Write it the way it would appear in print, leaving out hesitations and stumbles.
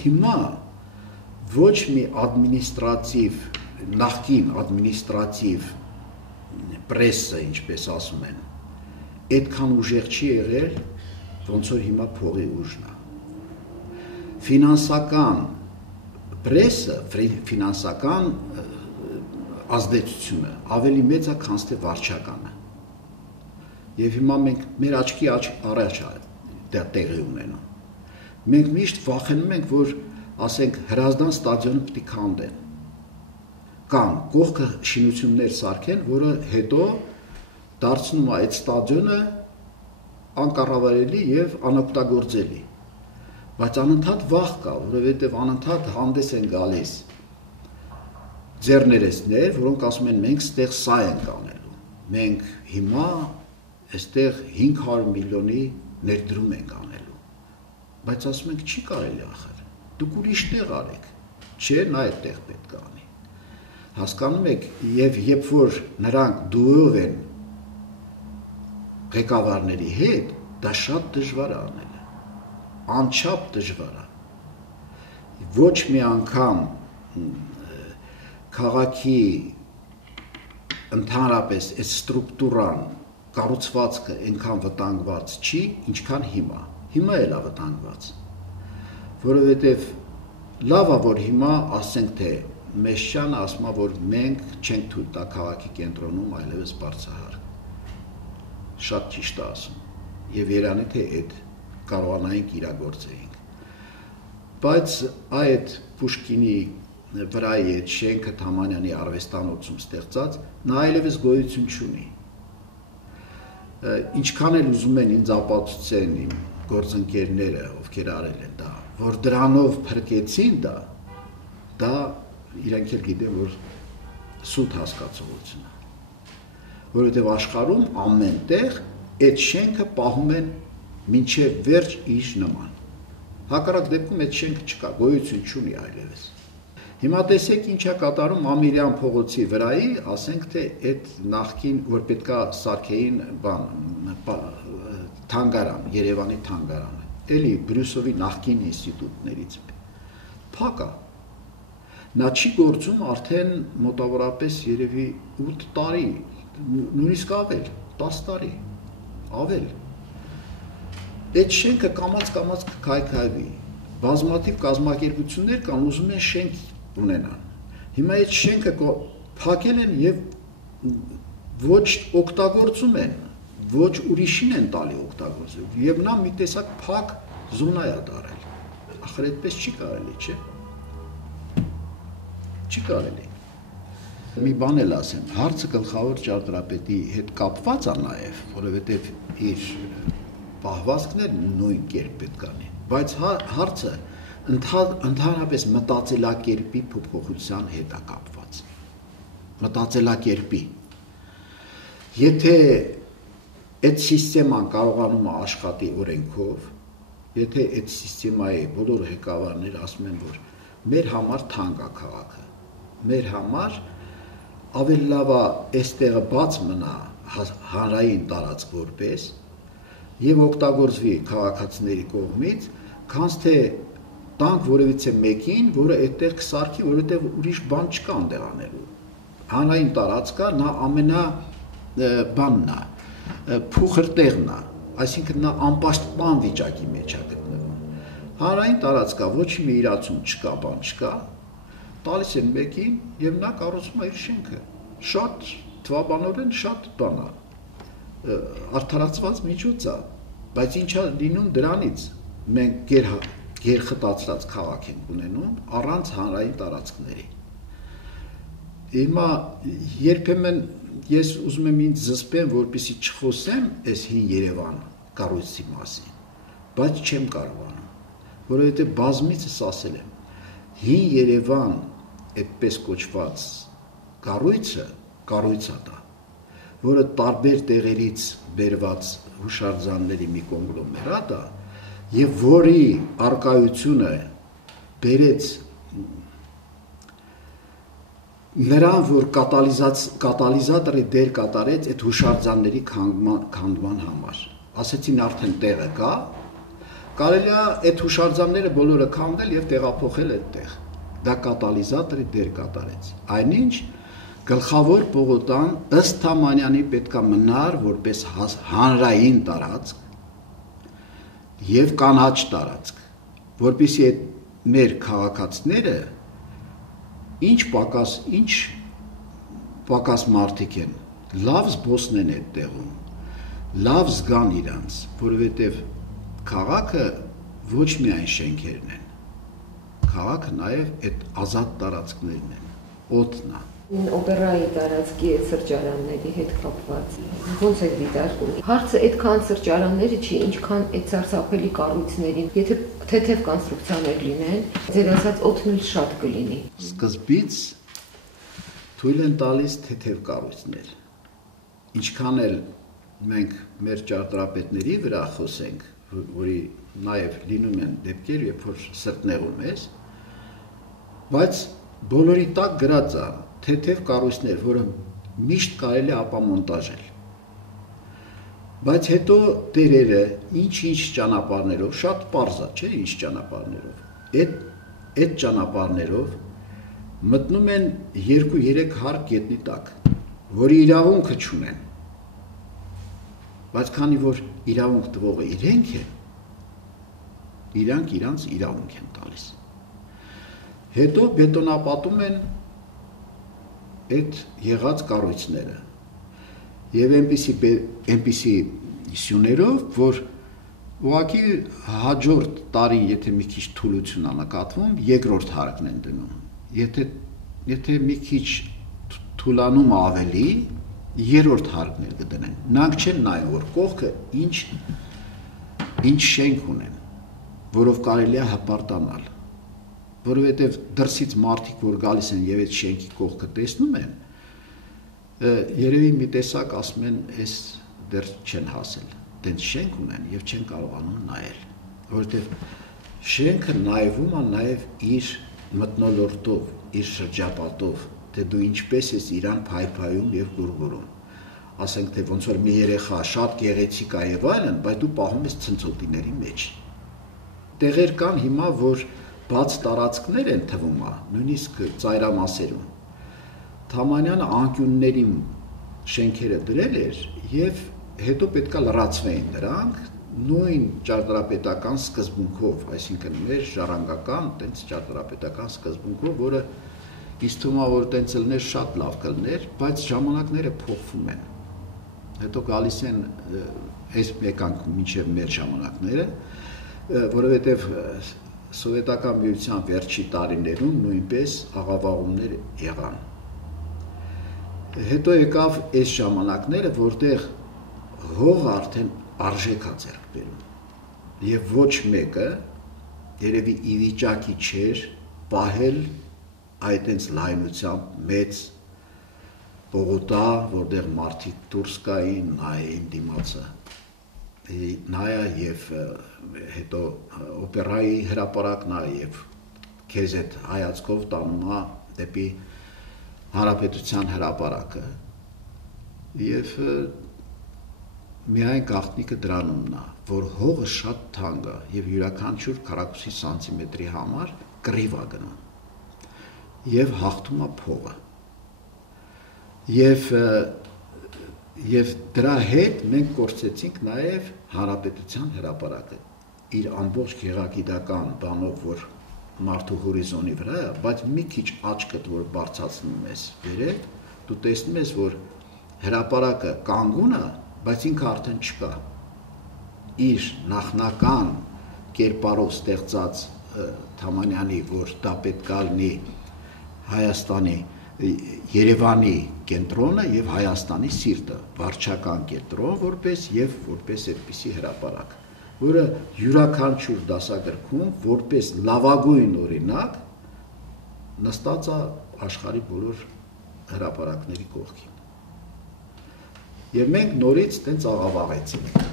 Հիմա ոչ մի նախկին ադմինիստրատիվ պրեսը, ինչպես ասում են, այդքան ուժեղ չի եղել, ոնց որ հիմա փողի ուժն է։ Ֆինանսական պրեսը, ֆինանսական ազդեցությունը ավելի մեծ է, քան թե վարչականը։ Եվ հիմա մենք մեր աչքի առաջ է տեղի ունենում։ Մենք միշտ վախենում ենք, որ ասենք Հրազդան ստադիոնը պիտի քանդեն կամ կողքը շինություններ սարքեն, որը հետո դարձնում է այդ ստադիոնը անկառավարելի եւ անօգտագործելի։ Բայց անընդհատ վախ կա, որովհետեւ անընդհատ հանդես են գալիս ձեռներեցներ, որոնք ասում են մենք ստեղ սա ենք անելու։ Մենք հիմա այստեղ 500 միլիոնի ներդրում ենք անելու։ Բայց ասում ենք չի կարելի ախր։ Դուք ուրիշ տեղ արեք, չէ, նա այդտեղ պետք է անի։ Հասկանում եք, եւ երբ որ նրանք դուով են ղեկավարների հետ, դա շատ դժվար է անելը, անչափ դժվար է։ Ոչ մի անգամ քաղաքի ընդհանրապես այս ստրուկտուրան, կառուցվածքը այնքան վտանգված չի, ինչքան հիմա։ Հիմա էլ է վտանգված։ Որովհետև լավ է, որ հիմա ասենք թե Մեշչյանը ասում է, որ մենք չենք թույլ տա քաղաքի կենտրոնում այլևս բարձրահարկ։ Շատ ճիշտ է ասում։ Եվ երանի թե այդ կարողանայինք իրագործեինք։ Բայց այդ Պուշկինի վրայի այդ շենքը Թամանյանի արվեստանոցում ստեղծած, նա այլևս գոյություն չունի։ Ինչքան էլ ուզում են ինձ ապացուցեն իմ գործընկերները, ովքեր արել են դա, որ դրանով փրկեցին դա իրենք էլ գիտեն, որ սուտ հասկացողություն է, որովհետև աշխարհում ամեն տեղ այդ շենքը պահում են մինչև վերջ իր նման։ Հակառակ դեպքում այդ շենքը չկա, գոյություն չունի այլևս։ Հիմա տեսեք ինչ է կատարում Ամիրյան փողոցի վրայի, ասենք թե այդ նախկին, որ պետքա սարքեին թանգարան, Երևանի թանգարանը, էլի Բրյուսովի նախկին ինստիտուտներից փակ է։ Նա չի գործում արդեն մոտավորապես երևի 8 տարի, նույնիսկ ավել, 10 տարի, ավել։ Այդ շենքը կամաց կքայքայվի, բազմաթիվ կազմակերպություններ կան, ուզում են շենք ունենան։ Հիմա այդ շենքը փակել են եւ ոչ օգտագործում են, ոչ ուրիշին են տալի օգտագործել, եւ նա մի տեսակ փակ զոնա է դարել։ Ախր այդպես չի կարելի, չէ՞։ Չի կարելի։ Մի բան էլ ասեմ, հարցը գլխավոր ճարտարապետի հետ կապված է նաև, որովհետև իր պահվածքները նույն կերպ պետք անի, բայց հարցը ընդհանրապես մտածելակերպի փոփոխության հետ է կապված։ Մտածելակերպի։ Եթե այդ սիստեման կարողանում է աշխատի օրենքով, եթե այդ սիստեմայի բոլոր ղեկավարները ասում են, որ մեր համար թանկ է քաղաքը, մեր համար ավելի լավ է այստեղը բաց մնա հանրային տարածք որպես եւ օգտագործվի քաղաքացիների կողմից, քան թե տանք որևիցե մեկին, որը այդտեղ կսարքի, որովհետեւ ուրիշ բան չկա այնտեղ անելու։ Հանրային տարածքը նա ամենա բանն է, փուխր տեղն է, այսինքն նա անպաշտպան վիճակի մեջ է գտնվում։ Հանրային տարածքը ոչ մի իրացում չկա, բան չկա, տալիս են մեկին եւ նա կառուցում է իր շենքը։ Շատ թվաբանորեն շատ բան է, արդարացված միջոց է, բայց ինչա լինում դրանից մենք գերխտացած քաղաք ենք ունենում առանց հանրային տարածքների։ Հիմա երբեմն ես ուզում եմ ինձ զսպեմ, որպեսզի չխոսեմ այս հին Երևան կառույցի մասին, բայց չեմ կարողանում, որովհետեւ բազմիցս ասել եմ, հին Երևան այդպես կոչված կառույցը է դա, որը տարբեր տեղերից բերված հուշարձանների մի կոնգլոմերատ է եւ որի արկայությունը բերեց նրան, որ կատալիզատորի դեր կատարեց այդ հուշարձանների քանդման համար։ Ասեցին արդեն տեղը կա, Կարելի է այդ հուշարձանները բոլորը քանդել եւ տեղափոխել այդտեղ։ Դա կատալիզատորի դեր կատարեց։ Այնինչ գլխավոր պողոտան ըստ Թամանյանի պետքա մնար որպես հանրային տարածք եւ կանաչ տարածք, որպեսզի այդ մեր քաղաքացիները ինչ պակաս մարդիկ են, լավ զբոսնեն այդ տեղում, լավ զգան իրանց, որովհետև քաղաքը ոչ միայն շենքերն են, քաղաքը նաև այդ ազատ տարածքներն են, օդն է։ Օպերայի տարածքի այդ սրճարանների հետ կապված ոնց է դիտարկում։ Հարցը այդքան սրճարանները չի, ինչքան այդ սարսափելի կառույցներին, եթե թեթև կոնստրուկցիաներ լինեն, ձեր ասած օդն էլ շատ կլինի։ Սկզբից թույլ են տալիս թեթև կառույցներ։ Ինչքան էլ մենք մեր ճարտարապետների վրա խոսենք, որի նաև լինում են դեպքեր, երբ որ սրտնեղում ես, բայց բոլորի տակ գրած է թեթև կառույցներ, որը միշտ կարելի է ապամոնտաժել։ Բայց հետո տերերը ինչ-ինչ ճանապարհներով, շատ պարզ է, չէ՞, ինչ ճանապարհներով։ Այդ ճանապարհներով մտնում են 2-3 հարկ գետնի տակ, որի իրավունքը չունեն։ Բայց քանի որ իրավունք տվողը իրենք են, իրանք իրանց իրավունք են տալիս։ Հետո բետոնապատում են այդ եղած կառույցները եւ այնպիսի սյուներով, որ ուղղակի հաջորդ տարին, եթե մի քիչ թուլություն անակատվում, երկրորդ հարկն են դնում։ Եթե մի քիչ թուլանում ավելի, երրորդ հարկն էլ կդնեն։ Նրանք չեն նայում, որ կողքը ինչ շենք ունեն, որով կարելի է հպարտանալ։ Որովհետև դրսից մարդիկ, որ գալիս են եւ այդ շենքի կողքը տեսնում են, երևի մի տեսակ ասում են, այս դեռ չեն հասել, դենց շենք ունեն եւ չեն կարողանում նայել, որովհետև շենքը նայվում է նաեւ իր մթնոլորտով, իր շրջապատով, թե դու ինչպես ես իրան փայփայում եւ գուրգուրում։ Ասենք թե ոնց որ մի երեխա շատ գեղեցիկ է եւ այլն, բայց դու պահում ես ցնցոտիների մեջ։ Տեղեր կան հիմա, որ բաց տարածքներ են թվում, նույնիսկ ծայրամասերում։ Թամանյանը անկյունների շենքերը դրել էր եւ հետո պետքա լրացվեին դրանք նույն ճարտարապետական սկզբունքով, այսինքն մեր ժառանգական տենց ճարտարապետական սկզբունքով, որը ինձ թվում է, որ տենց լներ շատ լավ կլներ, բայց ժամանակները փոխվում են։ Հետո գալիս են այս մեկանք մինչև մեր ժամանակները, որովհետեւ Սովետական միության վերջի տարիներում նույնպես աղավաղումներ եղան։ Հետո եկավ այս ժամանակները, որտեղ հողը արդեն արժեք է ձեռք բերում։ Եվ ոչ մեկը երևի ի վիճակի չէր պահել այդենց լայնությամբ մեծ պողոտա, որտեղ մարդիկ դուրս կային, նայեին դիմացը։ Նայա եւ հետո օպերայի հրապարակն է եւ քեզ այդ հայացքով տանում է դեպի հանրապետության հրապարակը եւ միայն գաղտնիքը դրանումն է, որ հողը շատ թանկ է եւ յուրաքանչյուր քառակուսի սանտիմետրի համար կռիվ է գնում եւ հաղթում է փողը եւ դրա հետ մենք կորցեցինք նաեւ հանրապետության հրապարակը իր ամբողջ գեղագիտական բանով, որ մարդու հորիզոնի վրա է, բայց մի քիչ աչքդ որ բարձրացնում ես վերև, դու տեսնում ես, որ հրապարակը կանգուն է, բայց ինքը արդեն չկա։ Իր նախնական կերպարով ստեղծած Թամանյանի, որ դա պետք է լինի Հայաստանի Երևանի կենտրոնը եւ Հայաստանի սիրտը, վարչական կենտրոն որպես այդպիսի հրապարակ, որը յուրաքանչյուր դասագրքում որպես լավագույն օրինակ նստած է աշխարհի բոլոր հրապարակների կողքին։ Եվ մենք նորից տենց աղավաղեցինք։